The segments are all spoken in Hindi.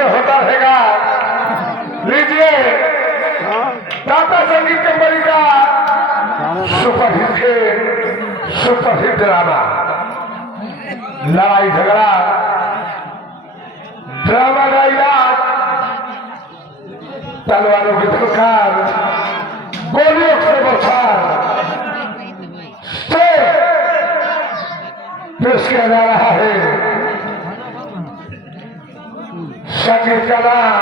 में होता रहेगा। लीजिए टाटा संगीत कंपनी का सुपरहिट ड्रामा लड़ाई झगड़ा ड्रामा का इलाज तलवारों की धुकार गोलियों से बौछार पेश किया जा रहा है। संगीत का नाम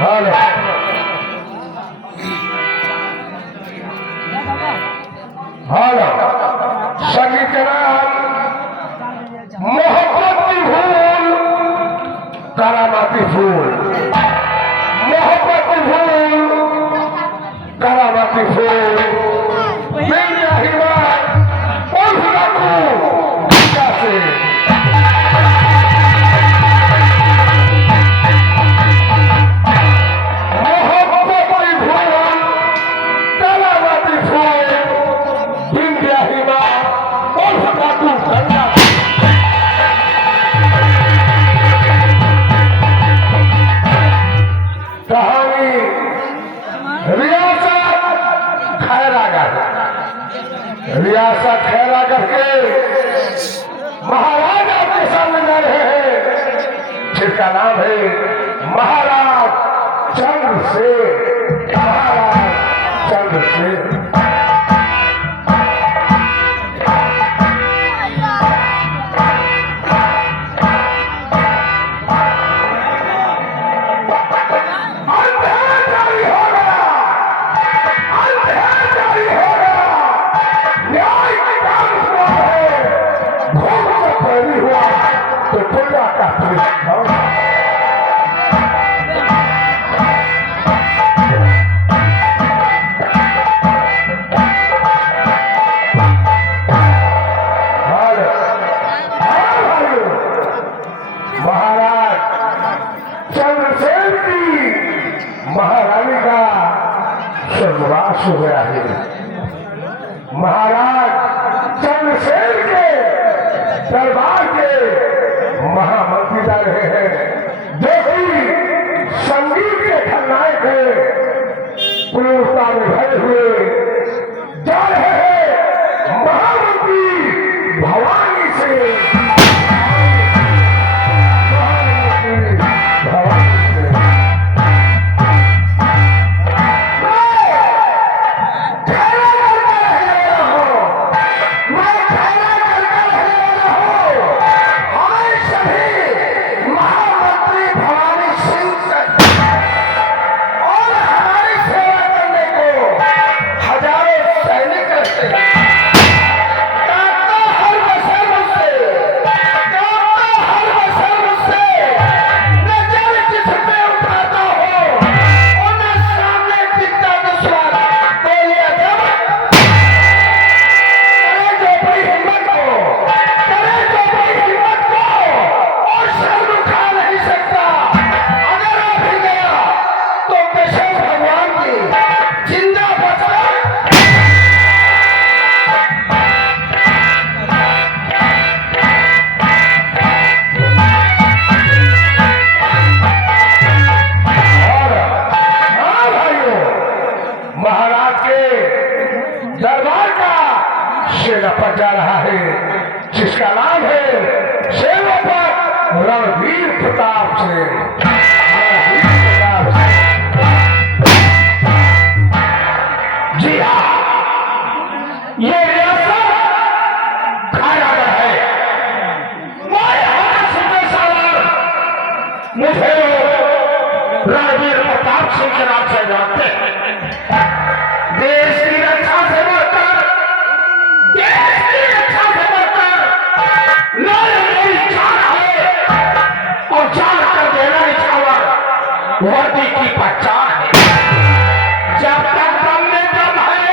हेलो हेलो संगीत का नाम मोहब्बत की भूल करामाती फूल मोहब्बत की भूल करामाती फूल मेरा हिमाल और हुलाकू से रियासत खैरा करके महाराज आपके सामने जा रहे हैं जिसका नाम है महाराज चंद्रसेन। महाराज चंद्रसेन महारानी का स्वर्गवास हो गया है। महाराज चंद्रसेन के दरबार के महामंत्री जा रहे हैं जो कि संगीत के खलनायक है पुरुषता में भरे हुए जा रहे हैं महामंत्री भवानी से पर जा रहा है जिसका नाम है सेनापति रणवीर प्रताप सिंह। जी हाँ ये रियासत खैरागढ़ है। मुझे रणवीर प्रताप सिंह के नाम से जानते हैं। देश की रक्षा से बढ़कर और जान कर देना निछावर वर्दी की पहचान है। जब तक दम में दम है,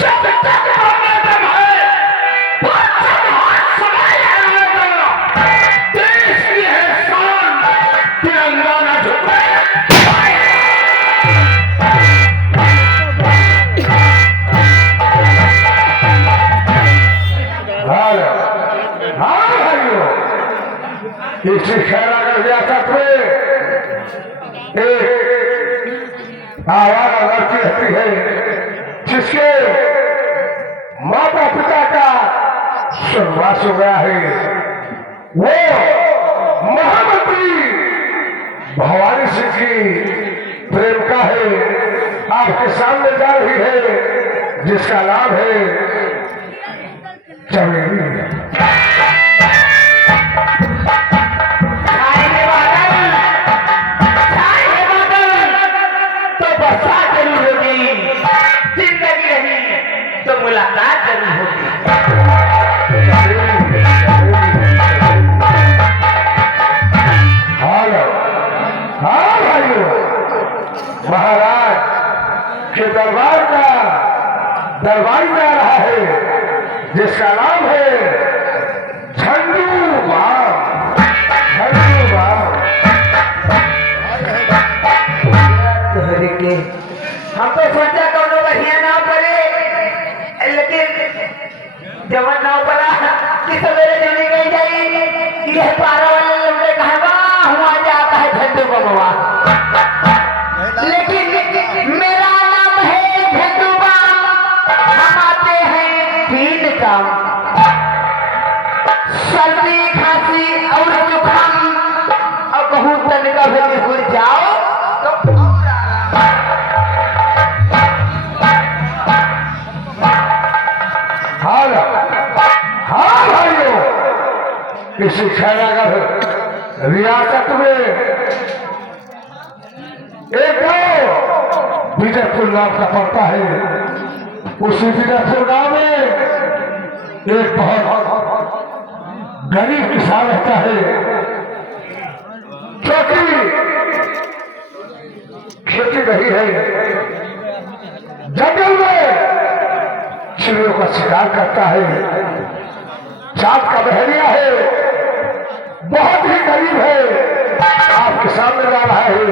जब तक दम में दम है, देश की है शान तिरंगा न झुके। इसी खैरागढ़ रियासत में एक आवारा लड़की रहती है जिसके माता पिता का स्वर्गवास हो गया है। वो महामंत्री भवानी सिंह की प्रेमिका है, आपके सामने जा रही है, जिसका नाम है चमेली। तो बरसात जरूर होगी, जिंदगी रही तो मुलाकात जरूर होगी। हाँ भाइयों, महाराज के दरबार का दरबारी जा रहा है, जिसका नाम है झंडू बाम। झंडू बाम हम तो सोचा कौनो बढ़िया नाव पड़े, लेकिन जवन नाव पड़ा कि सवेरे जमी गई जाई यह पारा वाले लौटे कहवा हुआ जाता है झंडू बमवा। लेकिन मेरा नाम है झंडू बम, हम आते हैं 3 काम, सर्दी खांसी और जुकाम, और कहूँ तनिका भी भूल जाओ तो हाँ भाइयों, इसी खैरागढ़ रियासत में एक गांव विजयपुर नाम का पड़ता है। उसी विजयपुर गांव में एक बहुत गरीब किसान रहता है, क्योंकि खेती नहीं है। जंगल में चिड़ियों का शिकार करता है। जात का बहरिया है, बहुत ही गरीब है, आपके सामने जा रहा है,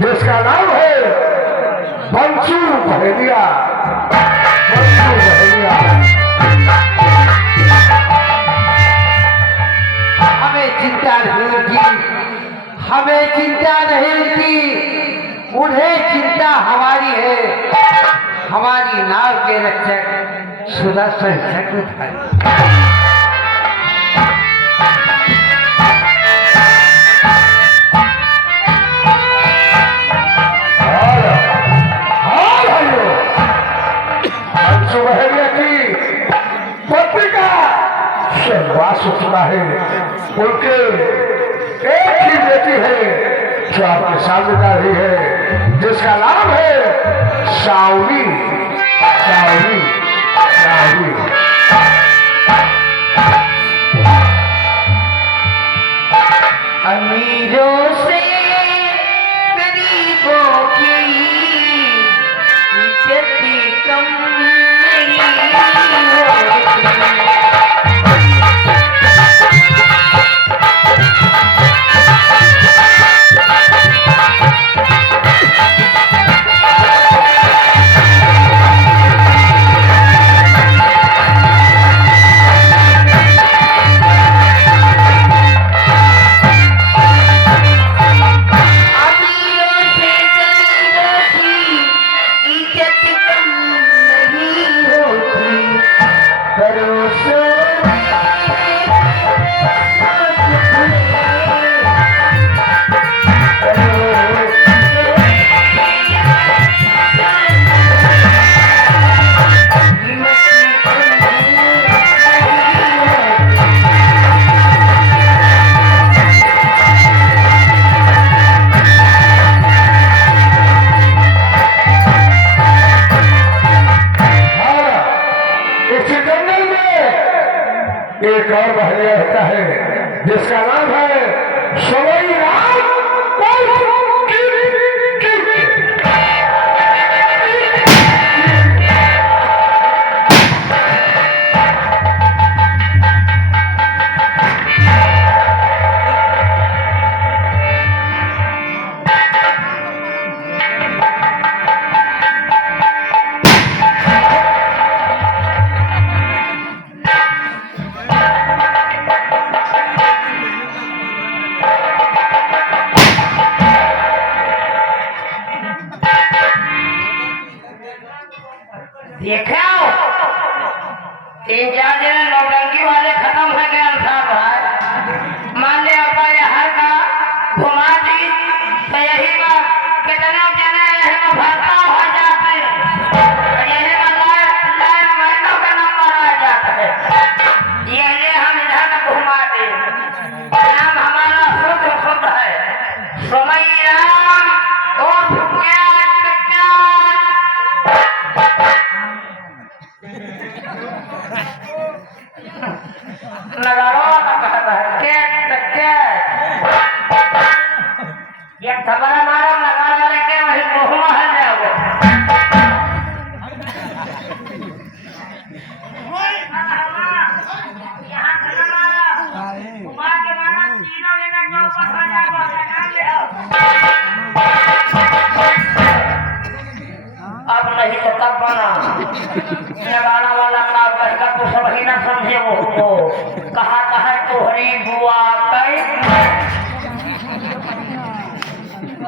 जिसका नाम है बंसू बहरिया। बंसू बहरिया। हमें चिंता नहीं की, हमें चिंता नहीं की, उन्हें चिंता हमारी है। हमारी नाव के रक्षक सुदर्शन चक्रधारी। स्वर्गवास हो चुका है। उनके एक ही बेटी है जो आपके सामने जा रही है, जिसका नाम है शावनी। शावनी, शावनी। अमीरों से गरीबों की इज्जत कम नहीं होती। एक और बहरिया रहता है, जिसका नाम है सवई राम। 3-4 दिन नौटंकी वाले खत्म हो गए साहब भाई। मान ले अपा यहाँ का घुमा दी तो यही में कितना जने यही में भरता हो जाते यही में लाइन महीनों का नंबर आ जाता है। यही हम इधर घुमा दे। नाम हमारा शुद्ध है सोमैया और ये खबर मारो लगा लेके वही बहुमा है जाओ। यहाँ खड़ा मारो घुमा के मारा तीनों लेना क्यों पकड़ जाओ लगा ले अब नहीं तो तब बना लगाना वाला काम कहेगा तो सब ही ना समझे वो कहा है तोहरी बुआ कई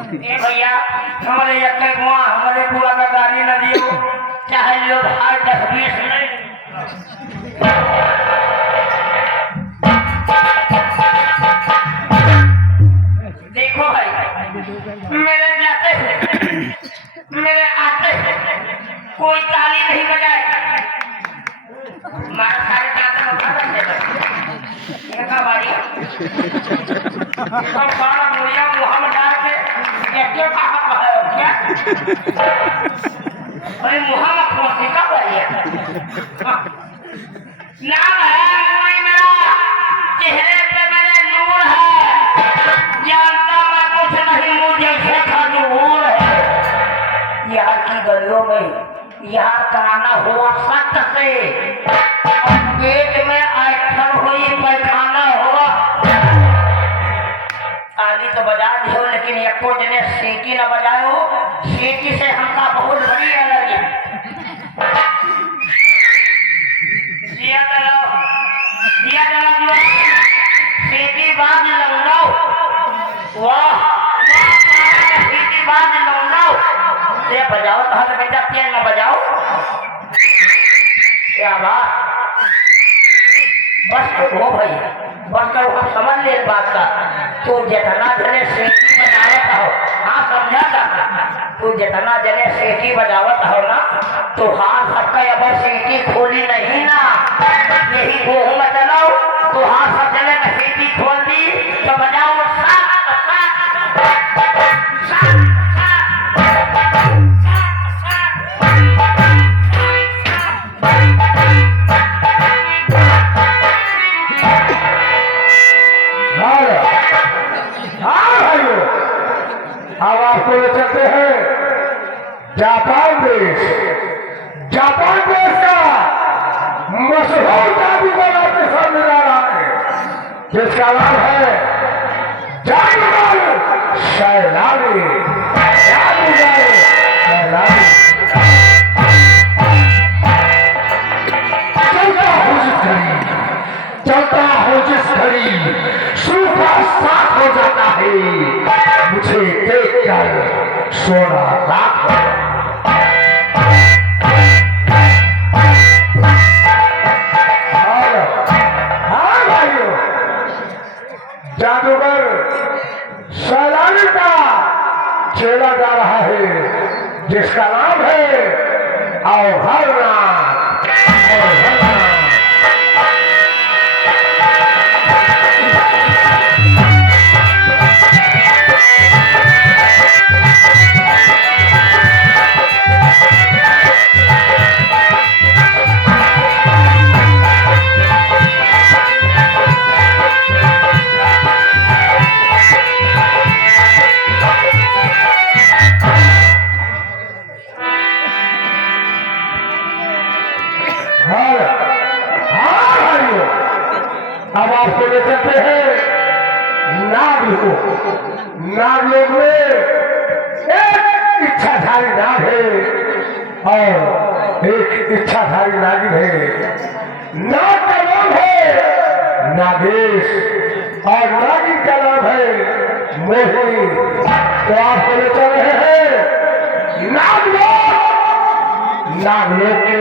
ए भैया हमारे यके बुआ हमारे बुआ का गाड़ी न दियो चाहे लो भाई 10-20 नहीं। देखो भाई मेरे जाते मेरे आते कोई ताली नहीं बजाए मार सारे जाते में भाग दे ये का बाड़ी सब बाड़ा मुड़िया मुंह में डाल के क्या कहा है क्या अरे मुंह में खोसी का बाड़ी नाम है कोई मेरा चेहरे पे मेरे नूर है जानता मैं कुछ नहीं मुझे से खजूर है। यहाँ की गलियों में यहाँ कराना हुआ सख्त से पेट में आयठन हुई पैखाना हुआ ताली तो बजा दियो लेकिन एको जने सीटी न बजायो सीटी से हमका बहुत बड़ी एलर्जी दिया दलो सीटी बाज लंगड़ो वाह सीटी बाज लंगड़ो ये बजाओ तो हमें बेटा पेन में बजाओ क्या बात बस हो भाई बस करो हम समझ ले बात का तू जितना जने सीटी बजावत हो हाँ समझा था तू जितना जने सीटी बजावत हो ना तो हाँ सबका अब सीटी खोली नहीं ना यही गोहू में चलाओ तो हाँ सब जने सीटी खोल दी तो बजाओ अब आपको ले चलते हैं जापान देश का मशहूर जादूगर आपके सामने ला रहा है जिसका नाम है जादूगर शैलानी। जादूगर शैलानी चलता हूँ जिस घड़ी सूखा साफ हो जाता है मुझे देखकर सोना रात हाँ भाइयों जादूगर शैलानी का चेला जा रहा है जिसका नाम है अवहरनाथ। अब आपको ले चलते हैं नाग लोग में एक इच्छाधारी नाग है और एक इच्छाधारी नागिन है। नाग का नाम है नागेश और नागिन का नाम है मोहिनी। तो आपको ले चल रहे हैं नाग लोग के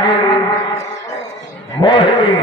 नागिन मोहिनी।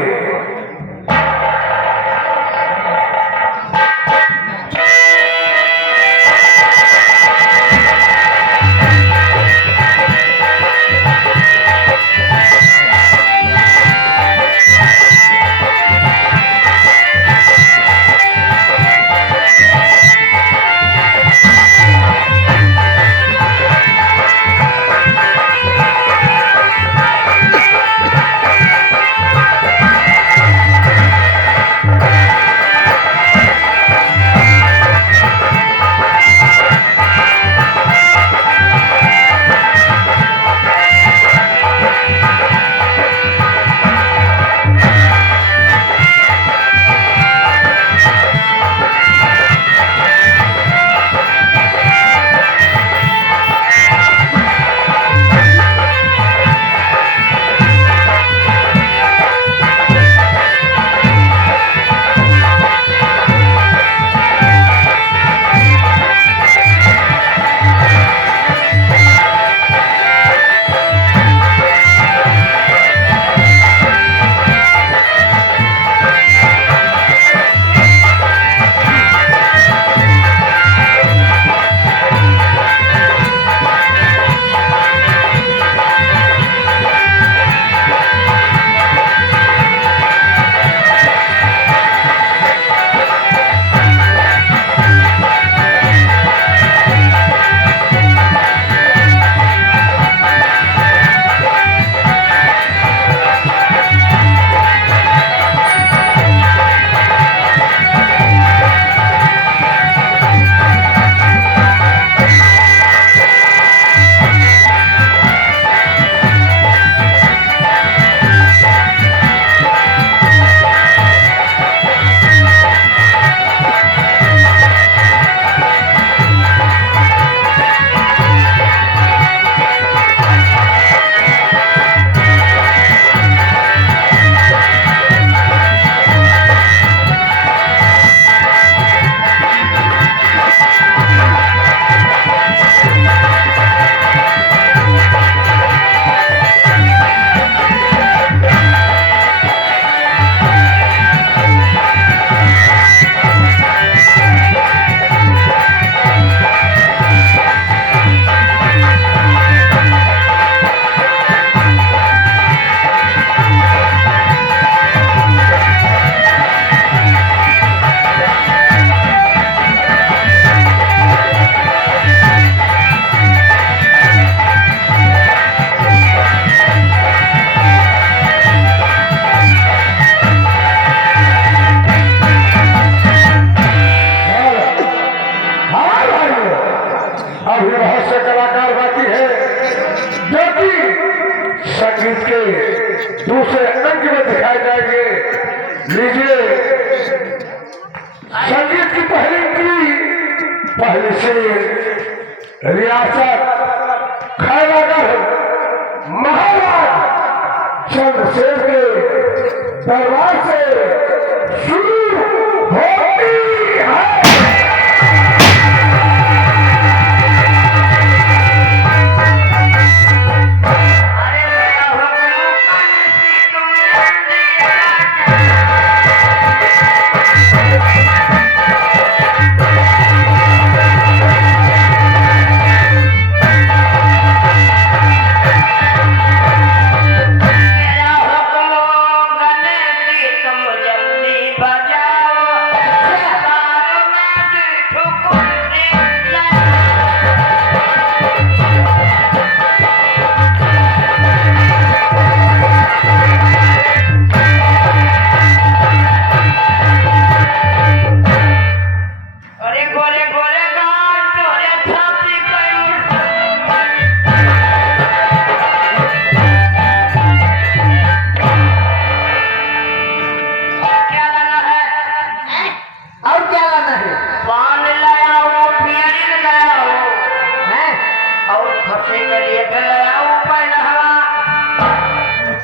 अभी रहस्य कलाकार बाकी है जो कि संगीत के दूसरे अंक में दिखाए जाएंगे। लीजिए संगीत की पहली से रियासत खैरागढ़ महाराज चंद्रसेन के दरबार से शुरू होती है।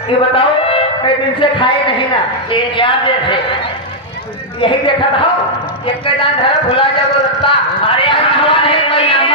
ये बताओ कई दिन से खाए नहीं ना ये क्या थे यही देखा था एक के दान धर भुला जाओ रत्ता अरे हवा है परिणाम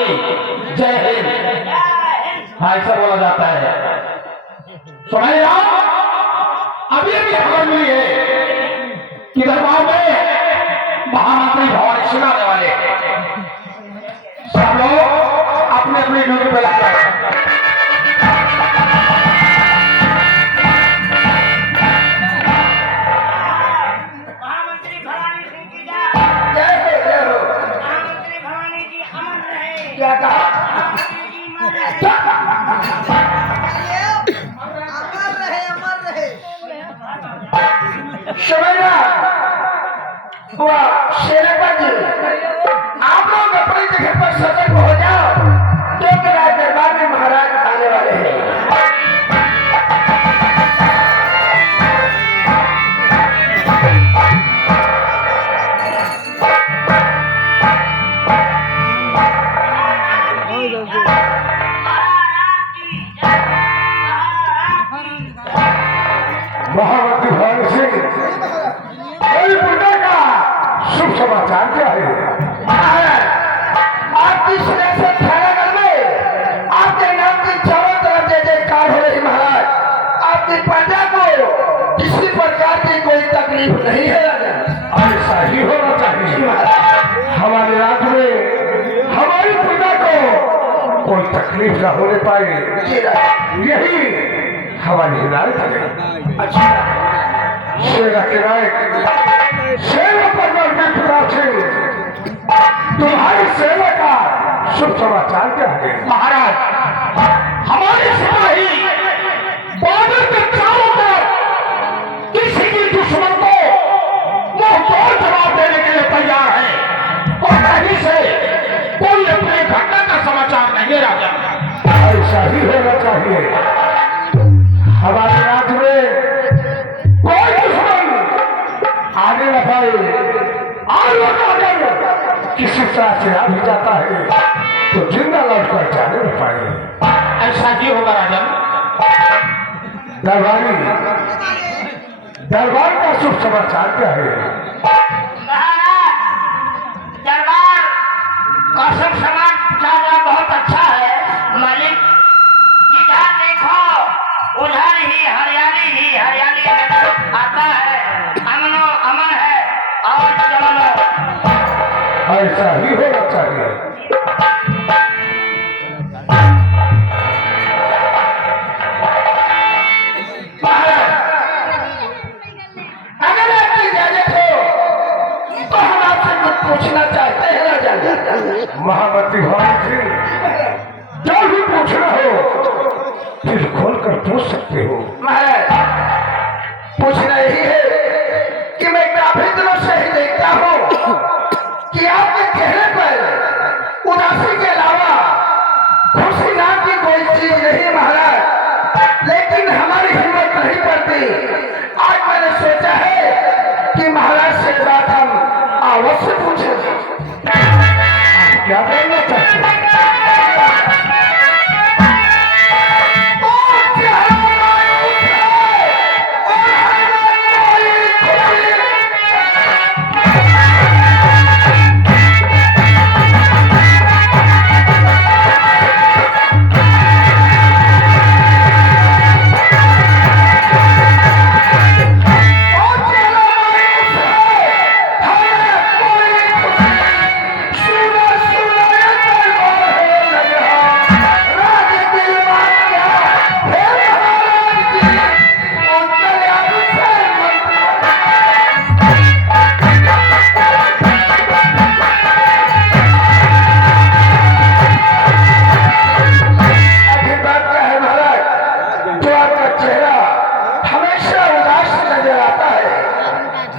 बोली जय हिंद, हाँ ऐसा बोला जाता है। सुनाई राम अभी अभी खबर मिली है कि दरबार में महामंत्री भवन सुनाने वाले सब लोग अपने अपनी ड्यूटी पे लग गए। महामंत्री भवानी सिंह की जय। जय हो महामंत्री भवानी जी अमर रहे। क्या कहा महामंत्री जी मर रहे। समझना हुआ शेरपा जी, आप लोग अपनी जगह पर सतर्क हो जाओ क्योंकि राज दरबार में महाराज आने वाले हैं। महामंत्री भवन सिंह कोई बुढ़े का शुभ समाचार क्या है? महाराज, आपकी सुदर्शन थानागढ़ में आपके नाम की चारों तरफ जय जयकार हो रही। महाराज, आपकी प्रजा को किसी प्रकार की कोई तकलीफ नहीं है। राजा ऐसा ही होना चाहिए। हमारे राज्य में हमारी प्रजा को कोई तकलीफ न होने पाए, जी राजा। यही हमारी हिदायत है। अच्छा सेना के नायक सेना परवर में प्रताप सिंह, तुम्हारी सेना का शुभ समाचार क्या है? महाराज हमारे सिपाही बॉर्डर के चारों तरफ किसी भी दुश्मन को मुंह तोड़ जवाब देने के लिए तैयार है और कहीं से कोई अपने घटना का समाचार नहीं है। राजा ऐसा ही होना चाहिए। हमारे राज्य में कोई दुश्मन आगे न पाए, और अगर किसी तरह से आ भी जाता है तो जिंदा लौट कर जाने न पाए। ऐसा ही होगा राजा। दरबारी दरबार का शुभ समाचार क्या है? महाराज दरबार का सब समाचार बहुत अच्छा है। मालिक जिधर देखो उधर ही हरियाली नजर आता है। अमनो अमन है और चमनो। ऐसा ही होना चाहिए। अगर आपकी इजाजत हो तो हम आपसे कुछ पूछना चाहते हैं। राजा महामंत्री भवन सिंह, जो भी पूछना हो फिर खोल कर पूछ सकते हो। महाराज, पूछना यही है कि मैं काफी दिनों से ही देखता हूँ कि आपके चेहरे पर उदासी के अलावा खुशी नाम की कोई चीज नहीं। महाराज, लेकिन हमारी हिम्मत नहीं पड़ती। आज मैंने सोचा है कि महाराज से बात हम अवश्य पूछें। क्या करना चाहते हैं?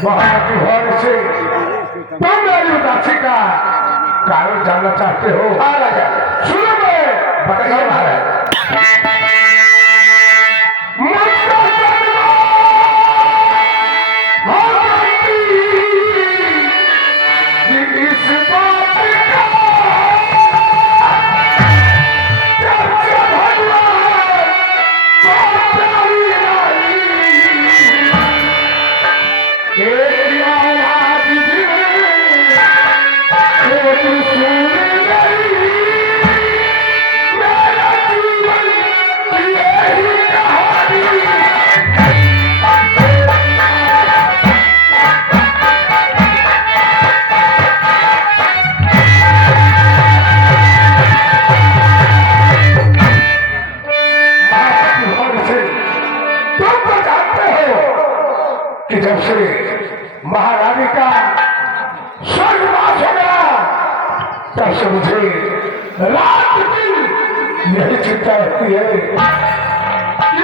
महामंत्री भवन सिंह, तुम मेरी उदासी का कारण जानना चाहते हो? हाँ राजा, सुनो मैं बताइए महाराज। रात दिन यही चिंता रहती है कि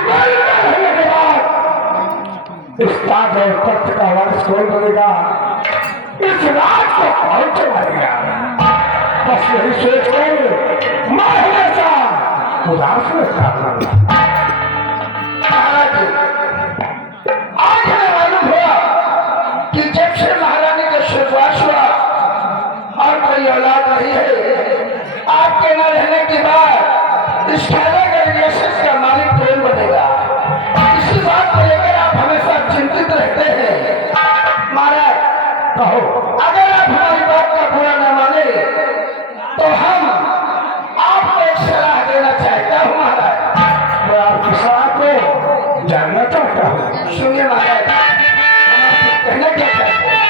मरने रहने के बाद इस ताज और तख्त का वारिस कौन बनेगा, इस राज को कौन चलाएगा। बस यही सोच कर मैं हमेशा उदास रहता हूं। आज हमें मालूम हुआ कि जब से महारानी का स्वर्गवास हुआ और कोई औलाद नहीं है, आपके न रहने के बाद इस ठानेगढ़ रियासत का मालिक कौन बनेगा। इसी बात को लेकर आप हमेशा चिंतित रहते हैं। महाराज कहो, अगर आप हमारी बात का बुरा न माने तो हम आपको एक सलाह देना चाहता हूँ। महाराज मैं आपकी सलाह को जानना चाहता हूँ। सुनिए महाराज, हम आपसे कहना क्या चाहते हैं।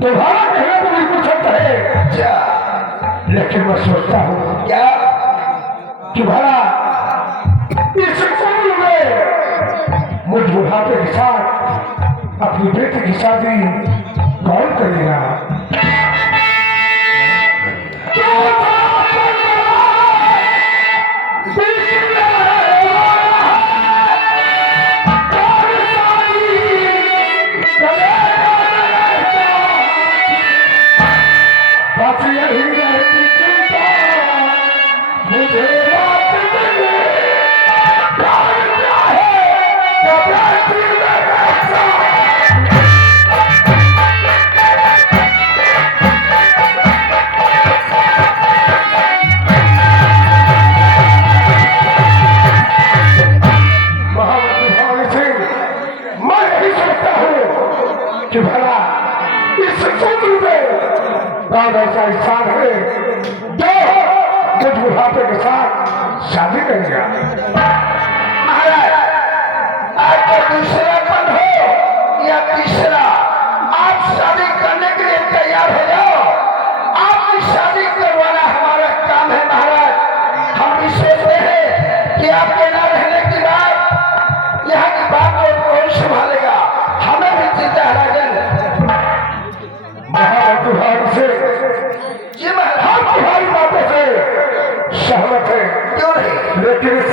तुम्हारा कहना तो बिल्कुल सत्य है, लेकिन मैं सोचता हूँ क्या कि भला इस उम्र में मुझ बुढ़ापे के साथ अपनी बेटी की शादी कौन करेगा। कि भला इस उम्र में कौन ऐसा इंसान है जो मुझ बुढ़ापे के साथ शादी करेगा। महाराज